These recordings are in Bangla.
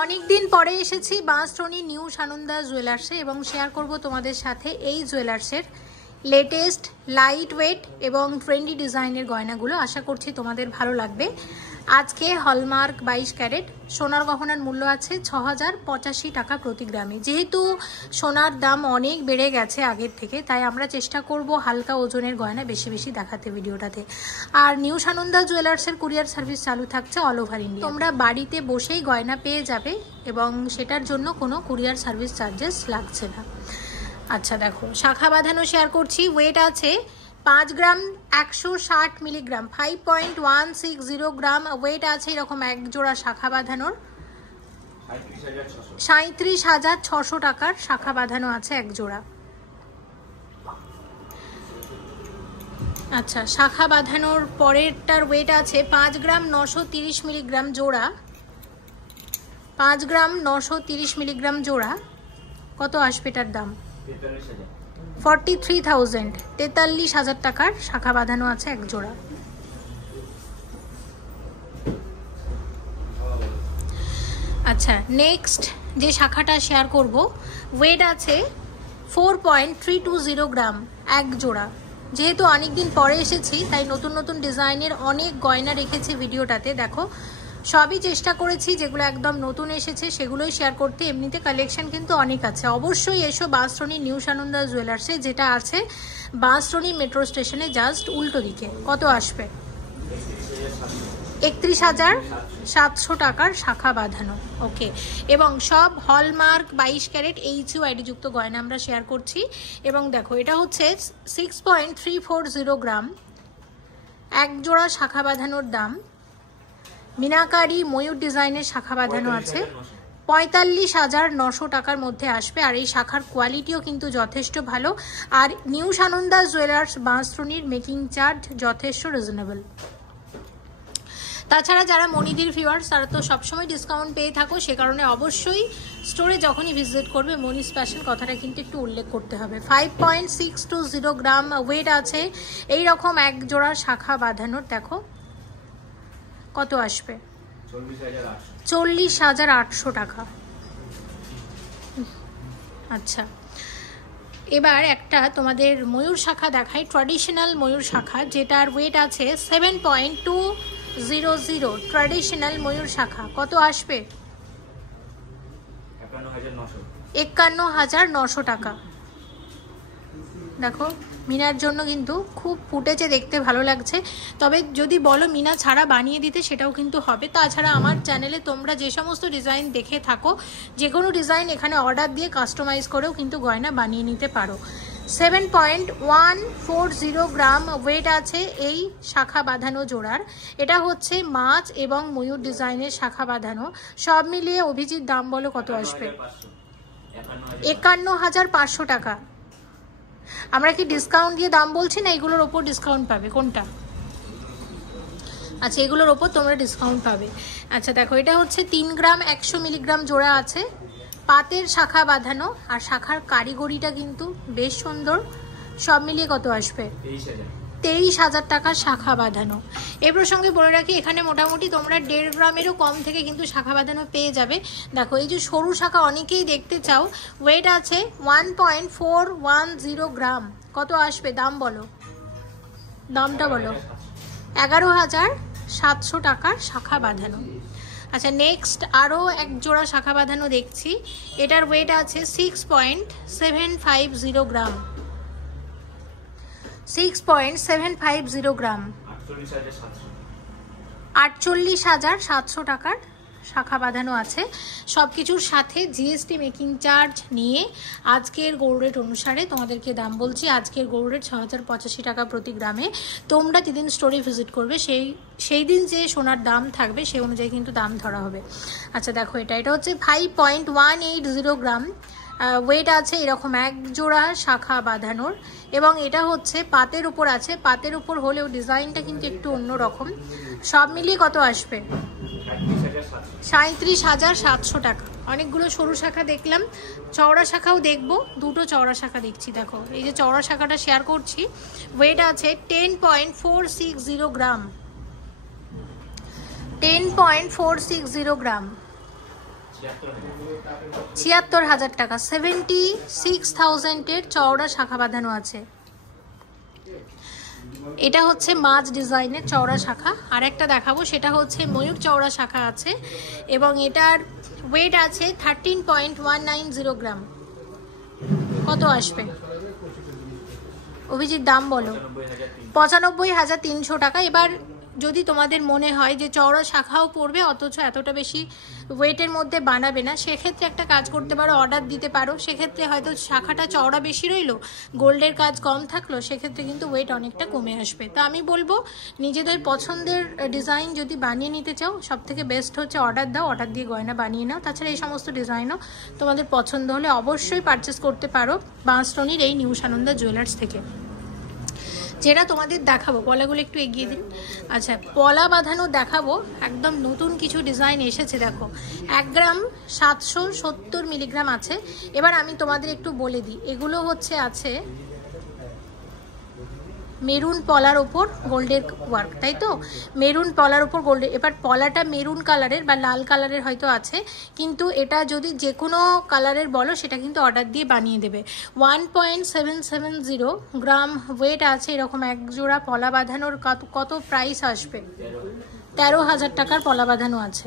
অনেক দিন পরে এসেছি বাঁশটনি নিউ সানন্দা জুয়েলার্সে এবং শেয়ার করব তোমাদের সাথে এই জুয়েলার্সের লেটেস্ট লাইট ওয়েট এবং ট্রেন্ডি ডিজাইনের গয়নাগুলো। আশা করছি তোমাদের ভালো লাগবে। আজকে হলমার্ক 22 ক্যারেট সোনার গহনার মূল্য আছে 6085 টাকা প্রতি গ্রামে। যেহেতু সোনার দাম অনেক বেড়ে গেছে আগের থেকে, তাই আমরা চেষ্টা করব হালকা ওজনের গয়না বেশি বেশি দেখাতে ভিডিওটাতে। আর নিউ সানন্দা জুয়েলার্সের কুরিয়ার সার্ভিস চালু থাকছে অল ওভার ইন্ডিয়া। তোমরা বাড়িতে বসেই গয়না পেয়ে যাবে এবং সেটার জন্য কোনো কুরিয়ার সার্ভিস চার্জেস লাগছে না। আচ্ছা দেখো, শাখা বাঁধানো শেয়ার করছি। ওয়েট আছে 5 গ্রাম 160 মিলিগ্রাম, 5.160 গ্রাম ওয়েট আছে। এরকম এক জোড়া শাখা বাঁধানোর 37,600 টাকার শাখা বাঁধানো আছে এক জোড়া। আচ্ছা, শাখা বাঁধানোর পরেরটার ওয়েট আছে 5 গ্রাম 930 মিলিগ্রাম জোড়া, 5 গ্রাম 930 মিলিগ্রাম জোড়া। কত আসবে এটার দাম? 43,000, 43,000 টাকার শাখা বাঁধানো আছে এক জোড়া। আচ্ছা, নেক্সট যে শাখাটা শেয়ার করব, ওয়েট আছে 4.320 গ্রাম এক জোড়া। যেহেতু অনেকদিন পরে এসেছি তাই নতুন নতুন ডিজাইনের অনেক গয়না রেখেছি ভিডিওটাতে। দেখো, সবই চেষ্টা করেছি যেগুলো একদম নতুন এসেছে সেগুলোই শেয়ার করতে। এমনিতে কালেকশন কিন্তু অনেক আছে। অবশ্যই এসো বাঁশটনি নিউ সানন্দা জুয়েলার্সে, যেটা আছে বাঁশটনি মেট্রো স্টেশনে জাস্ট উল্টো দিকে। কত আসবে? 31,700 টাকার শাখা বাঁধানো। ওকে, এবং সব হলমার্ক 22 ক্যারেট HUID যুক্ত গয়না আমরা শেয়ার করছি। এবং দেখো, এটা হচ্ছে 6.340 গ্রাম এক জোড়া শাখা বাঁধানোর দাম। মিনাকারি ময়ূর ডিজাইনের শাখা বাঁধানো আছে, 45,900 টাকার মধ্যে আসবে। আর এই শাখার কোয়ালিটিও কিন্তু যথেষ্ট ভালো। আর নিউ সানন্দা জুয়েলার্স বাঁশটনির মেকিং চার্জ যথেষ্ট রিজনেবল। তাছাড়া যারা মনিদির ভিউয়ার্স তারা তো সবসময় ডিসকাউন্ট পেয়ে থাকো, সে কারণে অবশ্যই স্টোরে যখনই ভিজিট করবে মনি স্পেশাল কথাটা কিন্তু একটু উল্লেখ করতে হবে। 5.620 গ্রাম ওয়েট আছে এই রকম এক জোড়া শাখা বাঁধানোর। দেখো কত আসবে? 40,800 টাকা। আচ্ছা, এবার একটা তোমাদের ময়ূর শাখা দেখাই, ট্র্যাডিশনাল ময়ূর শাখা, যেটার ওয়েট আছে 7.200 ট্র্যাডিশনাল ময়ূর শাখা। কত আসবে? 51,900 টাকা। দেখো, মিনার জন্য কিন্তু খুব ফুটেছে, দেখতে ভালো লাগছে। তবে যদি বলো মিনা ছাড়া বানিয়ে দিতে সেটাও কিন্তু হবে। তাছাড়া আমার চ্যানেলে তোমরা যে সমস্ত ডিজাইন দেখে থাকো, যে কোনো ডিজাইন এখানে অর্ডার দিয়ে কাস্টমাইজ করেও কিন্তু গয়না বানিয়ে নিতে পারো। 7.140 গ্রাম ওয়েট আছে এই শাখা বাঁধানো জোড়ার। এটা হচ্ছে মাছ এবং ময়ূর ডিজাইনের শাখা বাঁধানো। সব মিলিয়ে অভিজিৎ দাম বলো কত আসবে? 51,500 টাকা। আমরা কি ডিসকাউন্ট দিয়ে দাম বলছি না এগুলোর ওপর ডিসকাউন্ট পাবে? কোনটা? আচ্ছা, এগুলোর ওপর তোমরা ডিসকাউন্ট পাবে। আচ্ছা দেখো, এটা হচ্ছে 3 গ্রাম 100 মিলিগ্রাম জোড়া আছে, পাতের শাখা বাঁধানো। আর শাখার কারিগরিটা কিন্তু বেশ সুন্দর। সব মিলিয়ে কত আসবে? 23,000 টাকা শাখা বাঁধানো। এ প্রসঙ্গে বলে রাখি, এখানে মোটামুটি তোমরা 1.5 গ্রামেরও কম থেকে কিন্তু শাখা বাঁধানো পেয়ে যাবে। দেখো, এই যে সরু শাখা অনেকেই দেখতে চাও। ওয়েট আছে 1.410 গ্রাম। কত আসবে? দাম বলো, দামটা বলো। 11,700 টাকার শাখা বাঁধানো। আচ্ছা, নেক্সট আরও এক জোড়া শাখা বাঁধানো দেখছি। এটার ওয়েট আছে 6.750 গ্রাম, 6.750 গ্রাম, 48,700 টাকার শাখা বাঁধানো আছে। সব কিছুর সাথে জিএসটি মেকিং চার্জ নিয়ে আজকের গোল্ড রেট অনুসারে তোমাদেরকে দাম বলছি। আজকের গোল্ড রেট 6,085 টাকা প্রতি গ্রামে। তোমরা যেদিন স্টোরে ভিজিট করবে সেই দিন যে সোনার দাম থাকবে সেই অনুযায়ী কিন্তু দাম ধরা হবে। আচ্ছা দেখো, এটা হচ্ছে 5.180 গ্রাম ওয়েট আছে এরকম এক জোড়া শাখা বাঁধানোর। এবং এটা হচ্ছে পাতের উপর আছে, পাতের উপর হলেও ডিজাইনটা কিন্তু একটু অন্যরকম। সব মিলিয়ে কত আসবে? 37,700 টাকা। অনেকগুলো সরু শাখা দেখলাম, চওড়া শাখাও দেখবো। দুটো চওড়া শাখা দেখছি। দেখো, এই যে চওড়া শাখাটা শেয়ার করছি, ওয়েট আছে 10.460 গ্রাম, 10.460 গ্রাম। ৭৬,০০০ টাকা। 76,000-এর চওড়া শাখা বাঁধানো আছে। এটা হচ্ছে মাছ ডিজাইনের চওড়া শাখা। আর একটা দেখাবো, সেটা হচ্ছে ময়ূর চওড়া শাখা আছে এবং এটার ওয়েট আছে 13.190 গ্রাম। কত আসবে অভিজিৎ? দাম বলো। 95,300 টাকা। এবার যদি তোমাদের মনে হয় যে চওড়া শাখাও পড়বে অথচ এতটা বেশি ওয়েটের মধ্যে বানাবে না, সেক্ষেত্রে একটা কাজ করতে পারো, অর্ডার দিতে পারো। সেক্ষেত্রে হয়তো শাখাটা চওড়া বেশি রইলো, গোল্ডের কাজ কম থাকলো, সেক্ষেত্রে কিন্তু ওয়েট অনেকটা কমে আসবে। তো আমি বলবো নিজেদের পছন্দের ডিজাইন যদি বানিয়ে নিতে চাও, সব থেকে বেস্ট হচ্ছে অর্ডার দাও, অর্ডার দিয়ে গয়না বানিয়ে নাও। তাছাড়া এই সমস্ত ডিজাইনও তোমাদের পছন্দ হলে অবশ্যই পারচেস করতে পারো বাঁশটনির এই নিউ সানন্দা জুয়েলার্স থেকে। যেটা তোমাদের দেখাবো, পলাগুলো একটু এগিয়ে দিন। আচ্ছা, পলা বাঁধানো দেখাবো, একদম নতুন কিছু ডিজাইন এসেছে। দেখো, 1 গ্রাম 770 মিলিগ্রাম আছে। এবার আমি তোমাদের একটু বলে দিই, এগুলো হচ্ছে আছে মেরুন পলার ওপর গোল্ডের ওয়ার্ক, তাই তো? মেরুন পলার ওপর গোল্ডের। এবার পলাটা মেরুন কালারের বা লাল কালারের হয়তো আছে, কিন্তু এটা যদি যে কোনো কালারের বলো সেটা কিন্তু অর্ডার দিয়ে বানিয়ে দেবে। 1.770 গ্রাম ওয়েট আছে। এরকম এক জোড়া পলা বাঁধানোর কত প্রাইস আসবে? 13,000 টাকার পলা বাঁধানো আছে।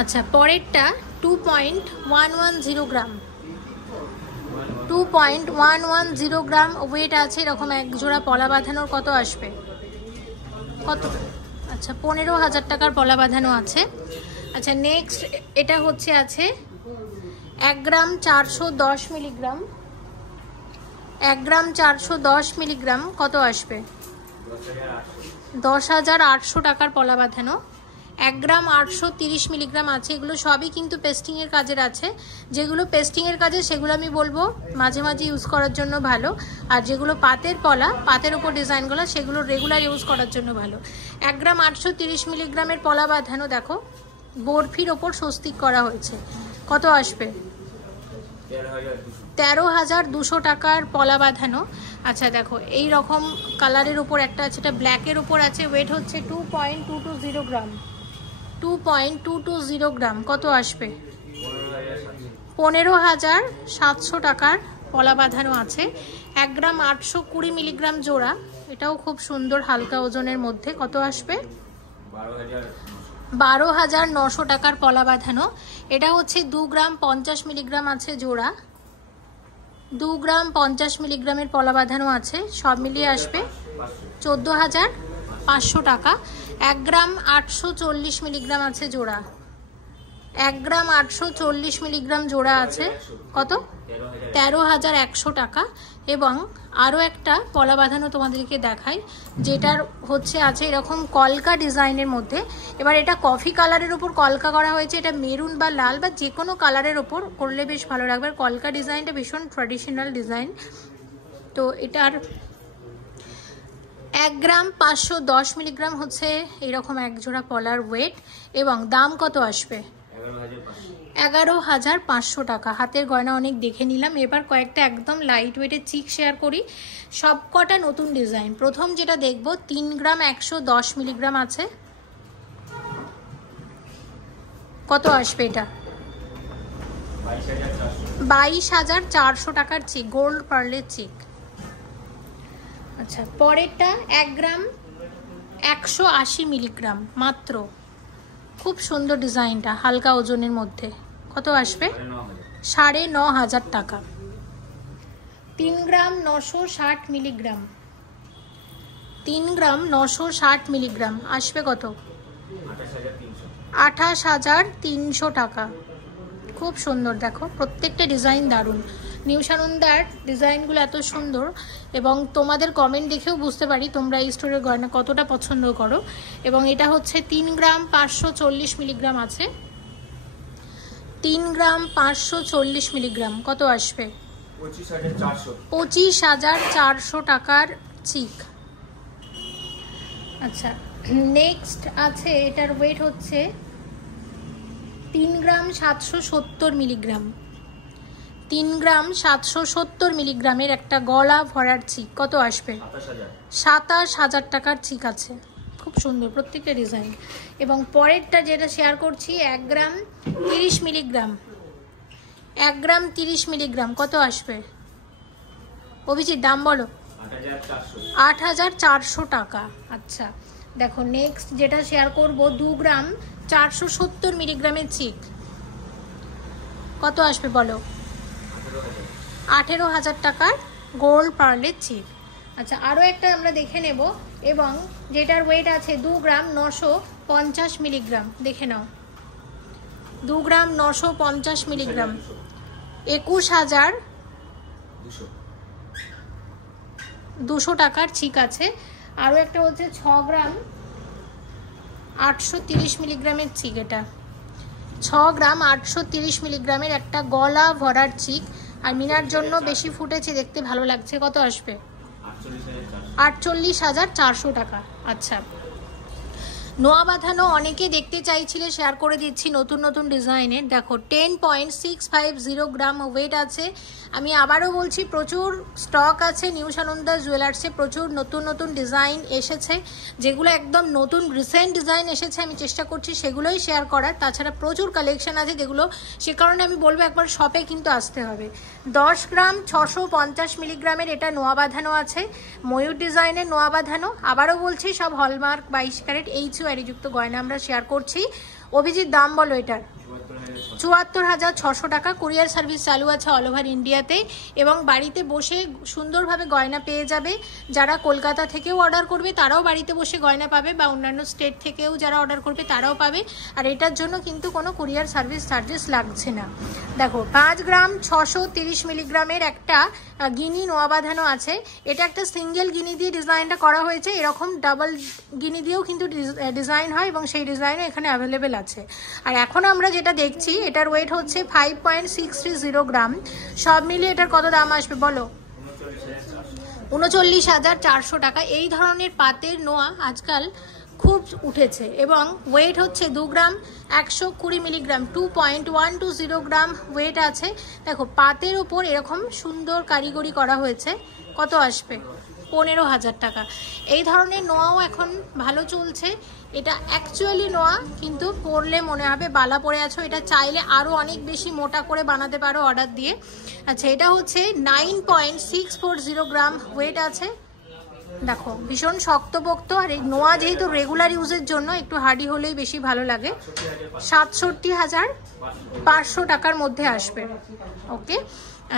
আচ্ছা, পরেরটা 2.110 গ্রাম। 2.110 গ্রাম ওয়েট আছে। এরকম এক জোড়া পলা বাঁধানোর কত আসবে? কত? আচ্ছা, 15,000 টাকার পলা বাঁধানো আছে। আচ্ছা, নেক্সট এটা হচ্ছে আছে 1 গ্রাম 410 মিলিগ্রাম। 1 গ্রাম 410 মিলিগ্রাম কত আসবে? 10,800 টাকার পলা বাঁধানো। 1 গ্রাম 830 মিলিগ্রাম আছে। এগুলো সবই কিন্তু পেস্টিংয়ের কাজের আছে। যেগুলো পেস্টিংয়ের কাজে সেগুলো আমি বলবো মাঝে মাঝে ইউজ করার জন্য ভালো, আর যেগুলো পাতের পলা, পাতের ওপর ডিজাইনগুলো, সেগুলো রেগুলার ইউজ করার জন্য ভালো। 1 গ্রাম 830 মিলিগ্রামের পলা বাঁধানো। দেখো, বরফির ওপর স্বস্তিক করা হয়েছে। কত আসবে? 13,200 টাকার পলা বাঁধানো। আচ্ছা, দেখো এই রকম কালারের ওপর একটা আছে, এটা ব্ল্যাকের ওপর আছে। ওয়েট হচ্ছে 2.220 গ্রাম। 2.220 গ্রাম কত আসবে? 15,700 টাকার পলা বাঁধানো আছে। 1 গ্রাম 820 মিলিগ্রাম জোড়া। এটাও খুব সুন্দর, হালকা ওজনের মধ্যে। কত আসবে? 12,900 টাকার পলা বাঁধানো। এটা হচ্ছে 2 গ্রাম 50 মিলিগ্রাম আছে জোড়া। 2 গ্রাম 50 মিলিগ্রামের পলা বাঁধানো আছে। সব মিলিয়ে আসবে 14,500 টাকা। 1 গ্রাম 840 মিলিগ্রাম আছে জোড়া। 1 গ্রাম 840 মিলিগ্রাম জোড়া আছে। কত? 13,100 টাকা। এবং আরও একটা পলা বাঁধানো তোমাদেরকে দেখাই, যেটার হচ্ছে আছে এরকম কলকা ডিজাইনের মধ্যে। এবার এটা কফি কালারের ওপর কলকা করা হয়েছে। এটা মেরুন বা লাল বা যে কোনো কালারের ওপর করলে বেশ ভালো লাগবে। আর কলকা ডিজাইনটা ভীষণ ট্র্যাডিশনাল ডিজাইন। তো এটার 1 গ্রাম 510 মিলিগ্রাম হচ্ছে এরকম এক জোড়া পলার ওয়েট। এবং দাম কত আসবে? 11,500 টাকা। হাতের গয়না অনেক দেখে নিলাম, এবার কয়েকটা একদম লাইট ওয়েটের চিক শেয়ার করি। সব কটা নতুন ডিজাইন। প্রথম যেটা দেখব 3 গ্রাম 110 মিলিগ্রাম আছে। কত আসবে এটা? 22,400 টাকার চিক, গোল্ড পার্লের চিক। আচ্ছা, পরেরটা 1 গ্রাম 180 মিলিগ্রাম মাত্র। খুব সুন্দর ডিজাইনটা, হালকা ওজনের মধ্যে। কত আসবে? 9,500 টাকা। 3 গ্রাম 960 মিলিগ্রাম। 3 গ্রাম 960 মিলিগ্রাম আসবে কত? 28,300 টাকা। খুব সুন্দর। দেখো, প্রত্যেকটা ডিজাইন দারুণ। নিউ সানন্দার ডিজাইনগুলো এত সুন্দর, এবং তোমাদের কমেন্ট দেখেও বুঝতে পারি তোমরা এই স্টোরের গয়না কতটা পছন্দ করো। এবং এটা হচ্ছে 3 গ্রাম 540 মিলিগ্রাম আছে। 3 গ্রাম 540 মিলিগ্রাম কত আসবে? 25,400 টাকার চিক। আচ্ছা, নেক্সট আছে, এটার ওয়েট হচ্ছে 3 গ্রাম 770 মিলিগ্রাম। 3 গ্রাম 770 মিলিগ্রামের একটা গলা ভরার চিক। কত আসবে? 27,000 টাকার চিক আছে। খুব খুব সুন্দর প্রত্যেকটা ডিজাইন। এবং পরেরটা যেটা শেয়ার করছি 1 গ্রাম 30 মিলিগ্রাম, 1 গ্রাম 30 মিলিগ্রাম কত আসবে অভিজিৎ? দাম বলো। 8400 টাকা। আচ্ছা দেখো নেক্সট যেটা শেয়ার করব 2 গ্রাম 470 মিলিগ্রামের চিক, কত আসবে বলো? 18,000 টাকার গোল্ড পার্লের চিক। আচ্ছা আরও একটা আমরা দেখে নেব, এবং যেটার ওয়েট আছে 2 গ্রাম 950 মিলিগ্রাম, দেখে নাও 2 গ্রাম 950 মিলিগ্রাম, 21,200 টাকার চিক আছে। আরও একটা হচ্ছে 6 গ্রাম 830 মিলিগ্রামের চিক, এটা 6 গ্রাম 830 মিলিগ্রামের একটা গলা ভরার চিক, আর মিনার জন্য বেশি ফুটেছে, দেখতে ভালো লাগছে, কত আসবে? 48,400 টাকা। আচ্ছা নোয়া বাঁধানো অনেকে দেখতে চাইছিলে, শেয়ার করে দিচ্ছি নতুন নতুন ডিজাইনের। দেখো 10.650 গ্রাম ওয়েট আছে। আমি আবারও বলছি প্রচুর স্টক আছে নিউ সানন্দা জুয়েলার্সে, প্রচুর নতুন নতুন ডিজাইন এসেছে, যেগুলো একদম নতুন রিসেন্ট ডিজাইন এসেছে, আমি চেষ্টা করছি সেগুলোই শেয়ার করার। তাছাড়া প্রচুর কালেকশন আছে যেগুলো, সে কারণে আমি বলবো একবার শপে কিন্তু আসতে হবে। 10 গ্রাম 650 মিলিগ্রামের এটা নোয়া বাঁধানো আছে, ময়ূর ডিজাইনের নোয়া বাঁধানো। আবারও বলছি সব হলমার্ক 22 ক্যারেট যুক্ত গয়না আমরা শেয়ার করছি। অভিজিৎ দাম বলো এটার? 74,600 টাকা। কুরিয়ার সার্ভিস চালু আছে অল ওভার ইন্ডিয়াতে, এবং বাড়িতে বসে সুন্দরভাবে গয়না পেয়ে যাবে। যারা কলকাতা থেকেও অর্ডার করবে তারাও বাড়িতে বসে গয়না পাবে, বা অন্যান্য স্টেট থেকেও যারা অর্ডার করবে তারাও পাবে। আর এটার জন্য কিন্তু কোনো কুরিয়ার সার্ভিস চার্জেস লাগছে না। দেখো 5 গ্রাম 630 মিলিগ্রামের একটা গিনি নোয়া বাঁধানো আছে। এটা একটা সিঙ্গেল গিনি দিয়ে ডিজাইনটা করা হয়েছে, এরকম ডাবল গিনি দিয়েও কিন্তু ডিজাইন হয়, এবং সেই ডিজাইনও এখানে অ্যাভেলেবেল আছে। আর এখন আমরা যেটা দেখছি এটার ওয়েট হচ্ছে 5.630 গ্রাম। সব মিলিয়ে এটার কত দাম আসবে বলো? 39,400 টাকা। এই ধরনের পাতের নোয়া আজকাল খুব উঠেছে, এবং ওয়েট হচ্ছে 2 গ্রাম 120 মিলিগ্রাম, 2.120 গ্রাম ওয়েট আছে। দেখো পাতের উপর এরকম সুন্দর কারিগরি করা হয়েছে, কত আসবে? 15,000 টাকা। এই ধরনের নোয়াও এখন ভালো চলছে। এটা অ্যাকচুয়ালি নোয়া, কিন্তু পরলে মনে হবে বালা পরে আছো। এটা চাইলে আরও অনেক বেশি মোটা করে বানাতে পারো অর্ডার দিয়ে। আচ্ছা এটা হচ্ছে 9.640 গ্রাম ওয়েট আছে। দেখো ভীষণ শক্তপোক্ত, আর এই নোয়া যেহেতু রেগুলার ইউজের জন্য একটু হার্ডি হলেই বেশি ভালো লাগে। 67,500 টাকার মধ্যে আসবে। ওকে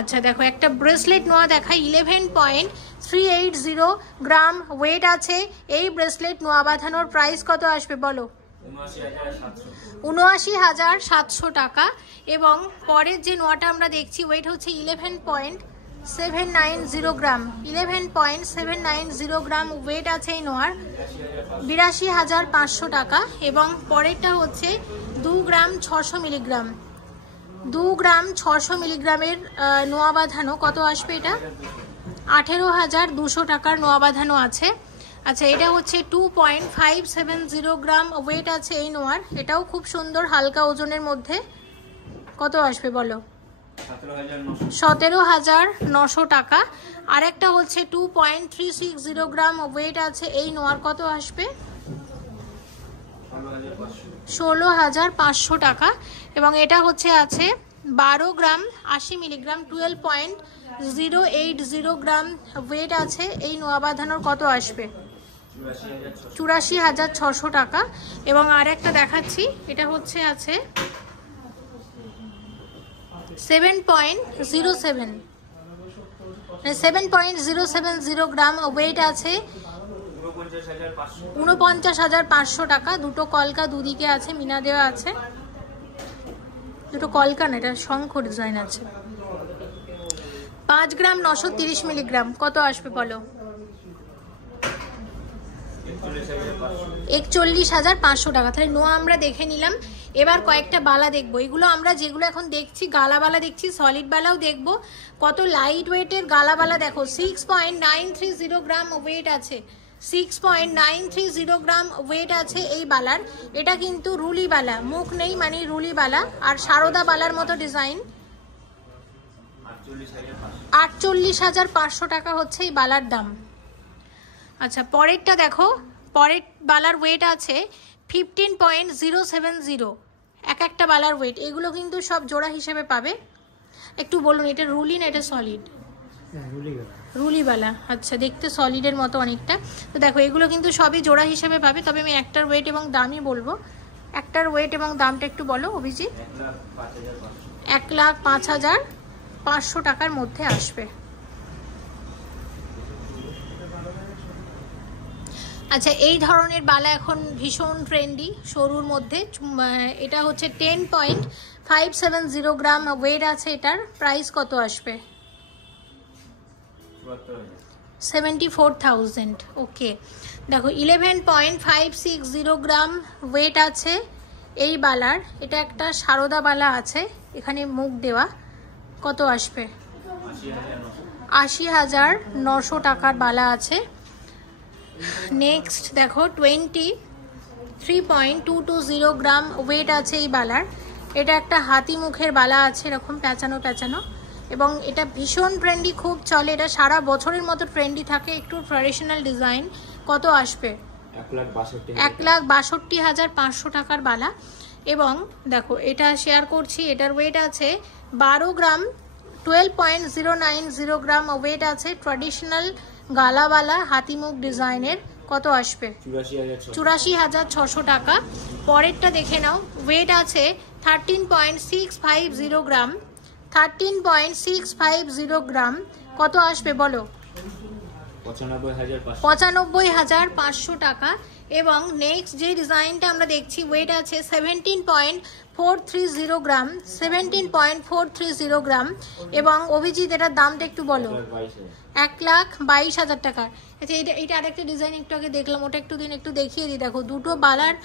আচ্ছা দেখো একটা ব্রেসলেট নোয়া দেখাই, 11.380 গ্রাম ওয়েট আছে। এই ব্রেসলেট নোয়া বাঁধানোর প্রাইস কত আসবে বলো? 79,700 টাকা। এবং পরের যে নোয়াটা আমরা দেখছি ওয়েট হচ্ছে 11.790 গ্রাম, 11.790 গ্রাম ওয়েট আছে এই নোয়ার, 82,500 টাকা। এবং পরেরটা হচ্ছে 2 গ্রাম 600 মিলিগ্রাম, 2 গ্রাম 600 মিলিগ্রামের নোয়া বাঁধানো, কত আসবে এটা? 18,200 টাকার নোয়া বাঁধানো আছে। আচ্ছা এটা হচ্ছে 2.570 গ্রাম ওয়েট আছে এই নোয়ার, এটাও খুব সুন্দর হালকা ওজনের মধ্যে, কত আসবে বলো? 17,900 টাকা। আর একটা হচ্ছে 2.360 গ্রাম ওয়েট আছে এই নোয়ার, কত আসবে? 16,500 টাকা। এবং এটা হচ্ছে আছে 12 গ্রাম 80 মিলিগ্রাম, 12.080 গ্রাম ওয়েট আছে এই নোয়া বাঁধানোর, কত আসবে? 84,600 টাকা। এবং আর একটা দেখাচ্ছি, এটা হচ্ছে আছে 7.070 গ্রাম ওয়েট আছে, 49,500 টাকা। দুটো কলকা দুদিকে আছে, মিনা দেওয়া আছে, দুটো কলকা না, এটা শঙ্খ ডিজাইন আছে। 5 গ্রাম 930 মিলিগ্রাম, কত আসবে বলো? 41,500 টাকা। তাহলে নোয়া আমরা দেখে নিলাম, এবার কয়েকটা বালা দেখবো। এগুলো আমরা যেগুলো এখন দেখছি গালা বালা দেখছি, সলিড বালাও দেখবো। কত লাইট ওয়েটের গালা বালা দেখো, 6.930 গ্রাম ওয়েট আছে, 6.930 গ্রাম ওয়েট আছে এই বালার। এটা কিন্তু রুলি বালা, মুখ নেই মানে রুলি বালা, আর সারদা বালার মতো ডিজাইন। 48,500 টাকা হচ্ছে এই বালার দাম। আচ্ছা পরেরটা দেখো পরের বালার ওয়েট আছে 15.070, এক একটা বালার ওয়েট। এগুলো কিন্তু সব জোড়া হিসেবে পাবে। একটু বলুন, এটা রুলি না এটা সলিড? রুলিবালা। আচ্ছা, দেখতে সলিডের মতো অনেকটা। তো দেখো এগুলো কিন্তু সবই জোড়া হিসেবে পাবে, তবে আমি একটার ওয়েট এবং দামই বলবো। একটার ওয়েট এবং দামটা একটু বলো অভিজিৎ। 1,05,500 টাকার মধ্যে আসবে। আচ্ছা, এই ধরনের বালা এখন ভীষণ ট্রেন্ডি, সরুর মধ্যে। এটা হচ্ছে 10.570 গ্রাম ওয়েট আছে। এটার প্রাইস কত আসবে? 74,000। ওকে, দেখো 11.560 গ্রাম ওয়েট আছে এই বালার। এটা একটা সারদা বালা আছে, এখানে মুখ দেওয়া। কত আসবে? 80,900 টাকার বালা আছে। নেক্সট দেখো 23.220 গ্রাম ওয়েট আছে এই বালার। এটা একটা হাতি মুখের বালা আছে, এরকম প্যাঁচানো প্যাঁচানো, এবং এটা ভীষণ ট্রেন্ডি, খুব চলে। এটা সারা বছরের মতো ট্রেন্ডি থাকে, একটু ট্র্যাডিশনাল ডিজাইন। কত আসবে? 1,62,500 টাকার বালা। এবং দেখো এটা শেয়ার করছি, এটার ওয়েট আছে 12 গ্রাম, 12.090 গ্রাম ওয়েট আছে। ট্র্যাডিশনাল গালাবালা হাতিমুখ ডিজাইনের। কত আসবে? 84,600 টাকা। পরেরটা দেখে নাও, ওয়েট আছে 13.650 গ্রাম, 13.650 গ্রাম। কত আসবে বলো? 95,500 টাকা। এবং নেক্সট যে ডিজাইনটা আমরা দেখছি, ওয়েট আছে 17.430 গ্রাম, 17.430 গ্রাম। এবং অভিজিৎ এটার দামটা একটু বলো। 1,22,000 টাকা। আচ্ছা, এটা আরেকটা ডিজাইন একটু আগে দেখলাম, ওটা একটু দেখিয়ে দিই। দেখো দুটো বালার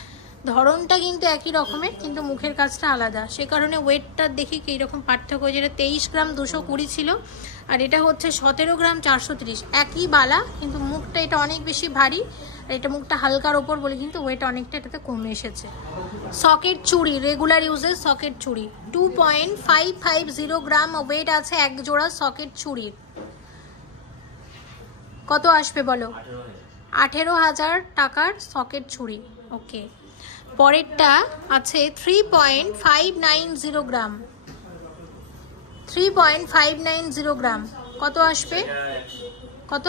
ধরনটা কিন্তু একই রকমের, কিন্তু মুখের কাজটা আলাদা, সে কারণে ওয়েটটা দেখি কি রকম পার্থক্য। যেটা 23 গ্রাম 220 ছিল, আর এটা হচ্ছে 17 গ্রাম 430। একই বালা, কিন্তু মুখটা এটা অনেক বেশি ভারী, আর এটা মুখটা হালকার ওপর বলে কিন্তু ওয়েট অনেকটা এটাতে কমে এসেছে। সকেট চুড়ি, রেগুলার ইউজের সকেট চুড়ি, 2.550 গ্রাম ওয়েট আছে এক জোড়া সকেট চুড়ির। কত আসবে বলো? 18,000 টাকার সকেট চুড়ি। ওকে, পরেরটা আছে 3.590 গ্রাম, 3.590 গ্রাম। কত আসবে? কত?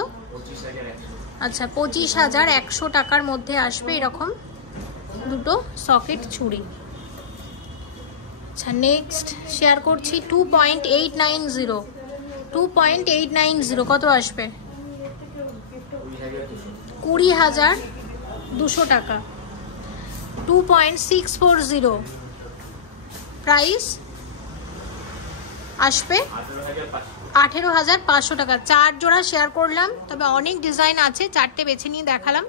আচ্ছা, 25,100 টাকার মধ্যে আসবে এরকম দুটো সকেট চুড়ি। আচ্ছা, নেক্সট শেয়ার করছি 2.890, 2.890 কত আসবে? 20,200 টাকা। 2.640 প্রাইস আসবে 18,500 টাকা। 4 জোড়া শেয়ার করলাম, তবে অনেক ডিজাইন আছে, 4টে বেছে নিয়ে দেখালাম।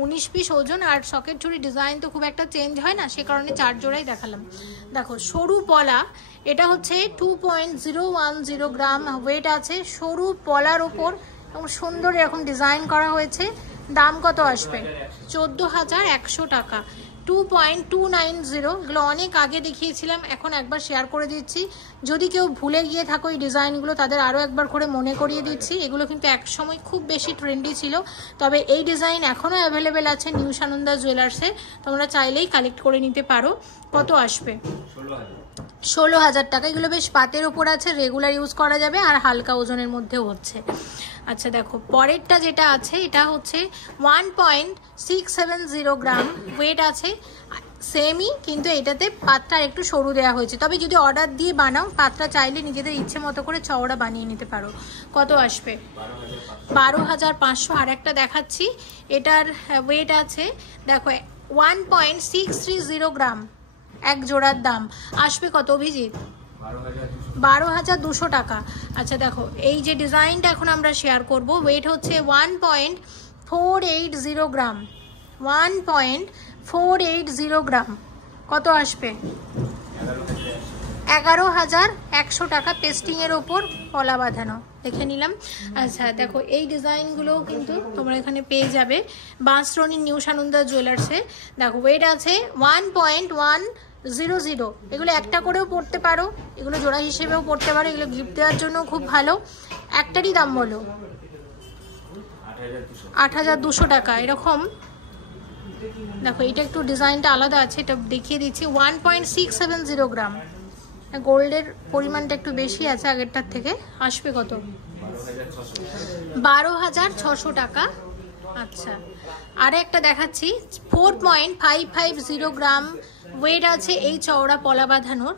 19 পিস ওজন, আর সকেট চুড়ি ডিজাইন তো খুব একটা চেঞ্জ হয় না, সে কারণে 4 জোড়াই দেখালাম। দেখো সরু পলা, এটা হচ্ছে 2.010 গ্রাম ওয়েট আছে। সরু পলার ওপর এবং সুন্দর এরকম ডিজাইন করা হয়েছে। দাম কত আসবে? 14,100 টাকা। 2.290, এগুলো অনেক আগে দেখিয়েছিলাম, এখন একবার শেয়ার করে দিচ্ছি। যদি কেউ ভুলে গিয়ে থাকো এই ডিজাইনগুলো, তাদের আরও একবার করে মনে করিয়ে দিচ্ছি। এগুলো কিন্তু এক সময় খুব বেশি ট্রেন্ডি ছিল, তবে এই ডিজাইন এখনও অ্যাভেলেবেল আছে নিউ সানন্দা জুয়েলার্সে, তোমরা চাইলেই কালেক্ট করে নিতে পারো। কত আসবে? 16,000 টাকা। এগুলো বেশ পাতের ওপর আছে, রেগুলার ইউজ করা যাবে, আর হালকা ওজনের মধ্যেও হচ্ছে। আচ্ছা দেখো পরেরটা যেটা আছে, এটা হচ্ছে 1.670 গ্রাম ওয়েট আছে, সেমই, কিন্তু এটাতে পাতটা একটু সরু দেওয়া হয়েছে। তবে যদি অর্ডার দিয়ে বানাও, পাতটা চাইলে নিজেদের ইচ্ছে মতো করে চওড়া বানিয়ে নিতে পারো। কত আসবে? 12,500। আর একটা দেখাচ্ছি, এটার ওয়েট আছে দেখো 1.630 গ্রাম, এক জোড়ার দাম আসবে কত অভিজিৎ? 12,200 টাকা। আচ্ছা দেখো এই যে ডিজাইনটা এখন আমরা শেয়ার করব, ওয়েট হচ্ছে 1.480 গ্রাম, 1.480 গ্রাম। কত আসবে? 11,100 টাকা। পেস্টিংয়ের ওপর পলা বাঁধানো, দেখে নিলাম। আচ্ছা দেখো এই ডিজাইনগুলোও কিন্তু তোমরা এখানে পেয়ে যাবে বাঁশরণী নিউ সানন্দা জুয়েলার্সে। দেখো ওয়েট আছে 1.100। এগুলো একটা করেও পড়তে পারো, এগুলো জোড়া হিসেবেও পড়তে পারো, এগুলো গিফট দেওয়ার জন্য খুব ভালো। একটারই দাম বলো? 8,200 টাকা। এরকম দেখো এটা একটু ডিজাইনটা আলাদা আছে, এটা দেখিয়ে দিচ্ছি। 1.670 গ্রাম, গোল্ডের পরিমাণটা একটু বেশি আছে আগেরটার থেকে। আসবে কত? 12,600 টাকা। আচ্ছা, আর একটা দেখাচ্ছি 4.550 গ্রাম ওয়েট আছে এই চওড়া পলা বাঁধানোর।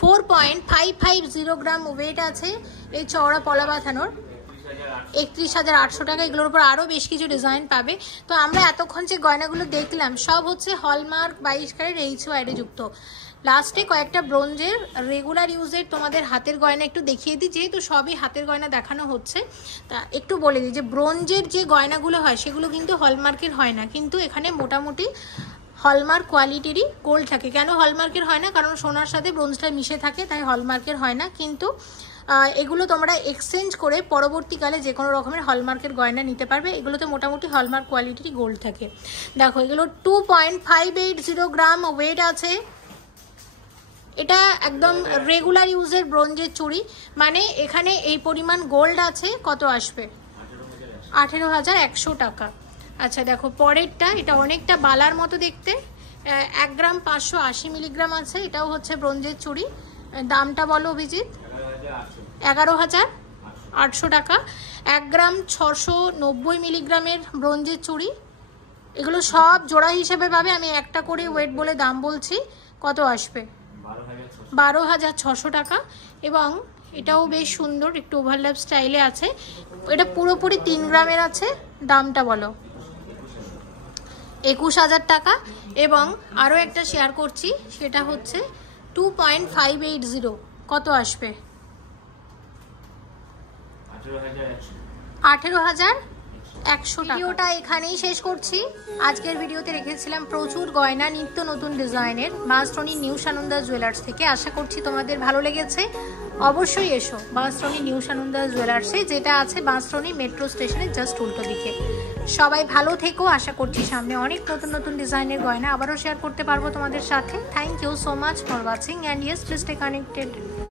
4.550 গ্রাম ওয়েট আছে এই চওড়া পলা বাঁধানোর, 31,800 টাকা। এগুলোর উপর আরও বেশ কিছু ডিজাইন পাবে। তো আমরা এতক্ষণ যে গয়নাগুলো দেখলাম সব হচ্ছে হলমার্ক 22 ক্যারেট HYD যুক্ত। লাস্টে কয়েকটা ব্রোঞ্জের রেগুলার ইউজের তোমাদের হাতের গয়না একটু দেখিয়ে দিই, যেহেতু সবই হাতের গয়না দেখানো হচ্ছে। তা একটু বলে দিই যে ব্রোঞ্জের যে গয়নাগুলো হয় সেগুলো কিন্তু হলমার্কের হয় না, কিন্তু এখানে মোটামুটি হলমার্ক কোয়ালিটিরই গোল্ড থাকে। কেন হলমার্কের হয় না? কারণ সোনার সাথে ব্রোঞ্জটা মিশে থাকে, তাই হলমার্কের হয় না। কিন্তু এগুলো তোমরা এক্সচেঞ্জ করে পরবর্তীকালে যে কোনো রকমের হলমার্কের গয়না নিতে পারবে। এগুলোতে মোটামুটি হলমার্ক কোয়ালিটিরই গোল্ড থাকে। দেখো এগুলো 2.580 গ্রাম ওয়েট আছে। এটা একদম রেগুলার ইউজের ব্রোঞ্জের চুড়ি, মানে এখানে এই পরিমাণ গোল্ড আছে। কত আসবে? 18,100 টাকা। আচ্ছা দেখো পরেরটা, এটা অনেকটা বালার মতো দেখতে, 1 গ্রাম 580 মিলিগ্রাম আছে। এটাও হচ্ছে ব্রোঞ্জের চুড়ি। দামটা বলো অভিজিৎ। 11,800 টাকা। 1 গ্রাম 690 মিলিগ্রামের ব্রোঞ্জের চুড়ি। এগুলো সব জোড়া হিসেবে পাবে, আমি একটা করে ওয়েট বলে দাম বলছি। কত আসবে? 12,600 টাকা। এবং এটাও বেশ সুন্দর, একটু ওভারল্যাপ স্টাইলে আছে। এটা পুরোপুরি 3 গ্রামের আছে। দামটা বলো। 21,000 টাকা। এবং আরও একটা শেয়ার করছি, সেটা হচ্ছে 2.580। কত আসবে? 18,100 টাকা। ভিডিওটা এখানেই শেষ করছি। আজকের ভিডিওতে রেখেছিলাম প্রচুর গয়না, নিত্য নতুন ডিজাইনের, বাঁশদ্রোণী নিউ সানন্দা জুয়েলার্স থেকে। আশা করছি তোমাদের ভালো লেগেছে। অবশ্যই এসো বাঁশদ্রোণী নিউ সানন্দা জুয়েলার্সে, যেটা আছে বাঁশদ্রোণী মেট্রো স্টেশনের জাস্ট উল্টো দিকে। সবাই ভালো থেকো। আশা করছি সামনে অনেক নতুন নতুন ডিজাইনের গয়না আবারও শেয়ার করতে পারবো তোমাদের সাথে। Thank you so much for watching and yes, please stay connected.